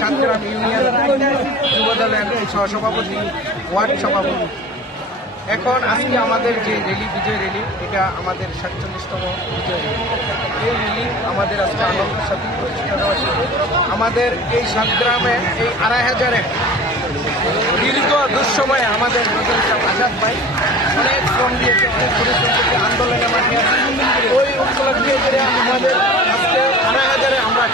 Satgram union যুবদলের সহসভাপতি, word সভাপতি। এখন আজকে আমাদের যে র্যালি, বিজয় র্যালি, এটা আমাদের 47তম বিজয় র্যালি। এই র্যালি আমাদের আজকে আনন্দের সাথে প্রতিষ্ঠাবাসী। আমাদের এই সাতগ্রামে এই 2500-এ দীর্ঘ দুঃসময়ে আমাদের আজাদ ভাই অনেক শ্রম দিয়েছে, অনেক পরিশ্রম থেকে আন্দোলনে মাঠে ওই উপলক্ষে করে আমাদের আজকে 2500-এ আমরা